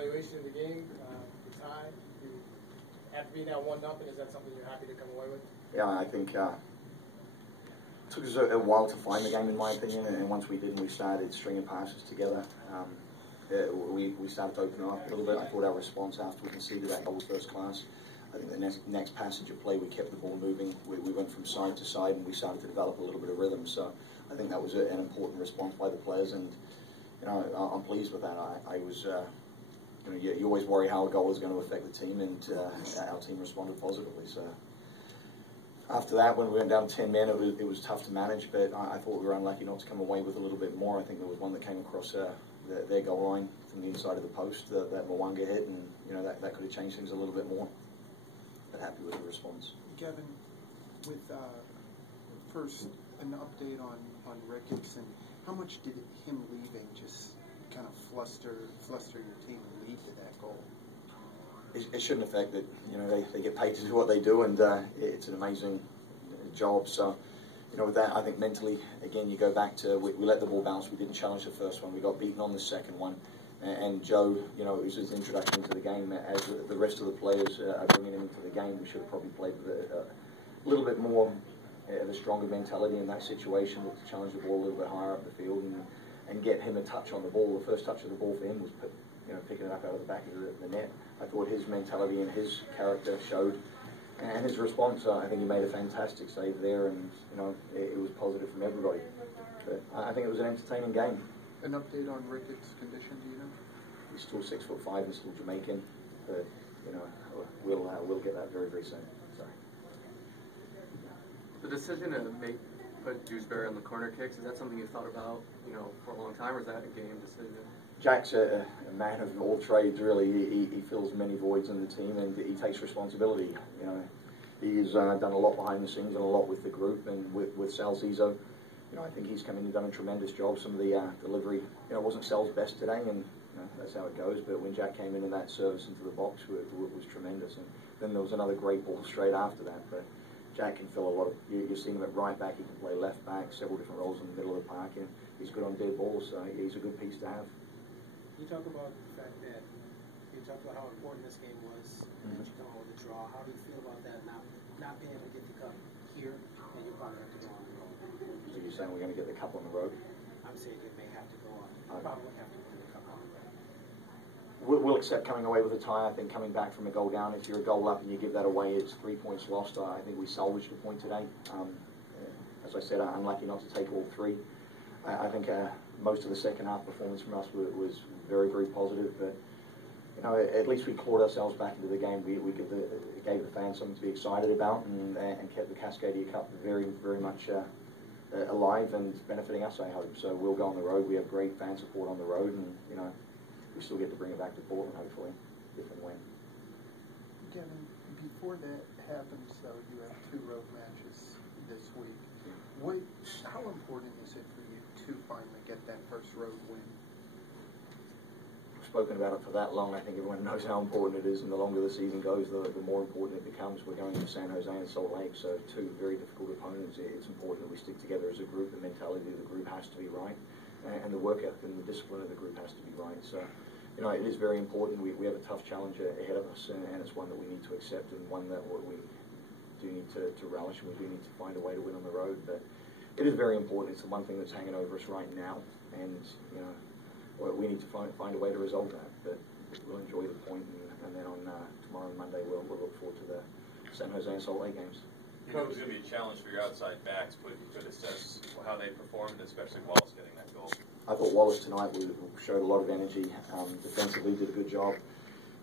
evaluation of the game, the tie, after being down 1-0, is that something you're happy to come away with? Yeah, I think it took us a while to find the game, in my opinion, and once we did, and we started stringing passes together, we started to open up a little bit. I thought our response after we conceded that goal was first class. I think the next passage of play, we kept the ball moving. We went from side to side, and we started to develop a little bit of rhythm. So I think that was an important response by the players, and I'm pleased with that. I was, you always worry how a goal is going to affect the team, and our team responded positively. So after that, when we went down 10 men, it was tough to manage, but I thought we were unlucky not to come away with a little bit more. I think there was one that came across their goal line from the inside of the post that Mwanga hit, and that could have changed things a little bit more. But happy with the response. Gavin, with first an update on Wilkinson, how much did him leaving just kind of fluster your team and lead to that goal? It shouldn't affect it. They get paid to do what they do, and it's an amazing job. So, with that, I think mentally, again, you go back to we let the ball bounce. We didn't challenge the first one. We got beaten on the second one. And Joe, it was his introduction into the game. As the rest of the players are bringing him into the game, we should have probably played with a little bit more of a stronger mentality in that situation, to challenge the ball a little bit higher up the field and get him a touch on the ball. The first touch of the ball for him was picking it up out of the back of the net. I thought his mentality and his character showed, and his response. I think he made a fantastic save there, and it was positive from everybody. But I think it was an entertaining game. An update on Ricketts' condition, do you know? He's still 6'5" and still Jamaican, but we'll get that very, very soon. Sorry. The decision to put Dewsbury on the corner kicks, is that something you thought about, for a long time, or is that a game decision? Jack's a man of all trades, really. He fills many voids in the team, and he takes responsibility. He's done a lot behind the scenes and a lot with the group, and with Sal Zizzo. I think he's come in and done a tremendous job. Some of the delivery, wasn't Sal's best today, and that's how it goes. But when Jack came in that service into the box, it was tremendous. And then there was another great ball straight after that. But Jack can fill a lot of. You've seen him at right back. He can play left back, several different roles in the middle of the park, and he's good on dead balls. So he's a good piece to have. You talk about the fact that you talked about how important this game was, and that you come out with a draw. How do you feel about that not being able to get the cup here, and you probably have to go on the road? So you're saying we're going to get the cup on the road? I'm saying it may have to go on. You probably have to win the cup on the road. We'll accept coming away with a tie. I think coming back from a goal down, if you're a goal up and you give that away, it's 3 points lost. I think we salvaged the point today. As I said, unlucky not to take all three. I think most of the second half performance from us was very, very positive. But at least we clawed ourselves back into the game. We gave the fans something to be excited about, and kept the Cascadia Cup very, very much alive and benefiting us, I hope. So we'll go on the road. We have great fan support on the road, and we still get to bring it back to Portland, hopefully, different win. Gavin, before that happens, though, you have 2 road matches this week. How important is it for you to finally get that first road win? We've spoken about it for that long. I think everyone knows how important it is, and the longer the season goes, the more important it becomes. We're going to San Jose and Salt Lake, so 2 very difficult opponents. It's important that we stick together as a group. The mentality of the group has to be right, and the work ethic and the discipline of the group has to be right. So, it is very important. We have a tough challenge ahead of us, and it's one that we need to accept, and one that we do need to relish, and we do need to find a way to win on the road. But it is very important. It's the one thing that's hanging over us right now, and we need to find a way to resolve that. But we'll enjoy the point, and then on tomorrow and Monday we'll look forward to the San Jose and Salt Lake games. You know it was going to be a challenge for your outside backs, but you could assess how they performed, especially Wallace getting that goal. I thought Wallace tonight showed a lot of energy. Defensively did a good job.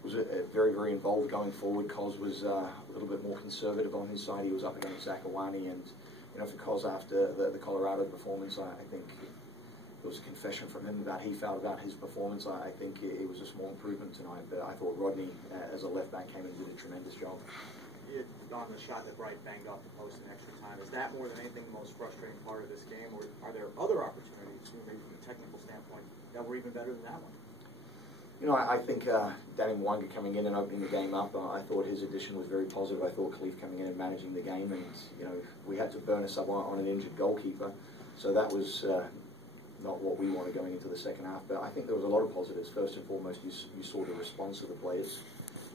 Was very, very involved going forward. Cos was a little bit more conservative on his side. He was up against Zakawani, and for Cos after the Colorado performance, I think there was a confession from him that he felt about his performance. I think it was a small improvement tonight, but I thought Rodney, as a left back, came and did a tremendous job. On the shot that Bright banged off the post in extra time, is that more than anything the most frustrating part of this game, or are there other opportunities, maybe from a technical standpoint, that were even better than that one? I think Danny Mwanga coming in and opening the game up, I thought his addition was very positive. I thought Khalif coming in and managing the game, and we had to burn us up on an injured goalkeeper, so that was not what we wanted going into the second half. But I think there was a lot of positives. First and foremost, you saw the response of the players.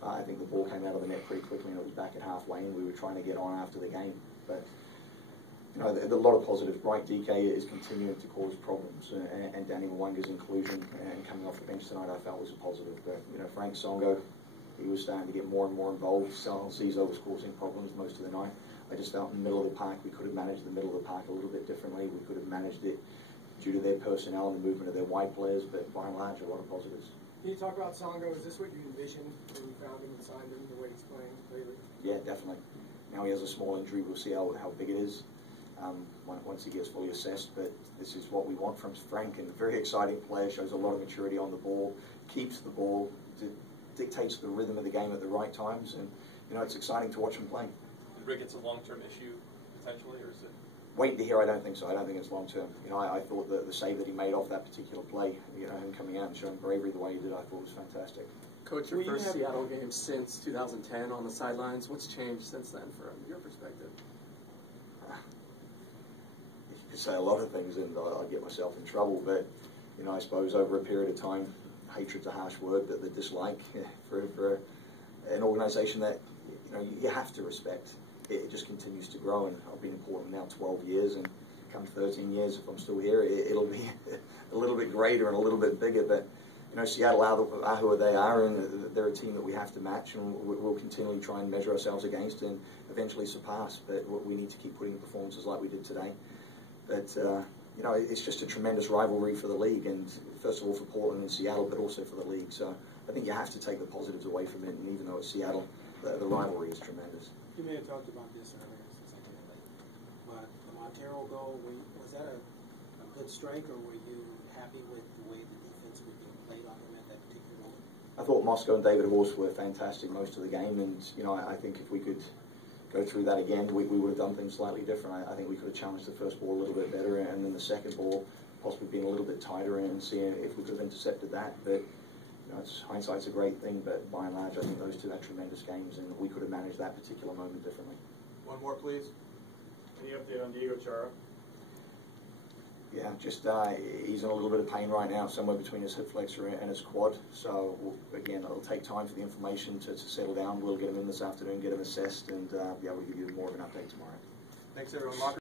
I think the ball came out of the net pretty quickly and it was back at halfway and we were trying to get on after the game. But you know, a lot of positives. Bright DK is continuing to cause problems, and Danny Mwanga's inclusion and coming off the bench tonight I felt was a positive. But you know, Frank Songo, he was starting to get more and more involved. Cizo was causing problems most of the night. I just felt in the middle of the park we could have managed the middle of the park a little bit differently. We could have managed it due to their personnel and the movement of their wide players, but by and large a lot of positives. Can you talk about Songo? Is this what you envisioned when you found him and signed him, the way he's playing lately? Yeah, definitely. Now he has a small injury. We'll see how big it is once he gets fully assessed. But this is what we want from Frank, and a very exciting player, shows a lot of maturity on the ball, keeps the ball, dictates the rhythm of the game at the right times, and you know, it's exciting to watch him play. Is Ricketts a long-term issue potentially, or is it? Waiting to hear, I don't think so. I don't think it's long-term. You know, I thought that the save that he made off that particular play, you know, him coming out and showing bravery the way he did, I thought was fantastic. Coach, your first Seattle game since 2010 on the sidelines. What's changed since then from your perspective? You could say a lot of things and I'd get myself in trouble, but you know, I suppose over a period of time, hatred's a harsh word, but the dislike for an organisation that you know you have to respect. It just continues to grow, and I've been in Portland now 12 years, and come 13 years, if I'm still here, it'll be a little bit greater and a little bit bigger. But you know, Seattle are who they are, and they're a team that we have to match, and we'll continually try and measure ourselves against and eventually surpass. But we need to keep putting performances like we did today. But you know, it's just a tremendous rivalry for the league, and first of all for Portland and Seattle, but also for the league. So I think you have to take the positives away from it, and even though it's Seattle, the rivalry is tremendous. You may have talked about this earlier, since I came late, but the Montero goal, was that a good strike, or were you happy with the way the defense was being played on him at that particular moment? I thought Moscow and David Horse were fantastic most of the game, and you know, I think if we could go through that again, we would have done things slightly different. I think we could have challenged the first ball a little bit better, and then the second ball possibly being a little bit tighter and seeing if we could have intercepted that. But you know, hindsight's a great thing, but by and large, I think those two had tremendous games, and we could have managed that particular moment differently. One more, please. Any update on Diego Chara? Yeah, just he's in a little bit of pain right now, somewhere between his hip flexor and his quad. So again, it'll take time for the information to settle down. We'll get him in this afternoon, get him assessed, and be able to give you more of an update tomorrow. Thanks, everyone.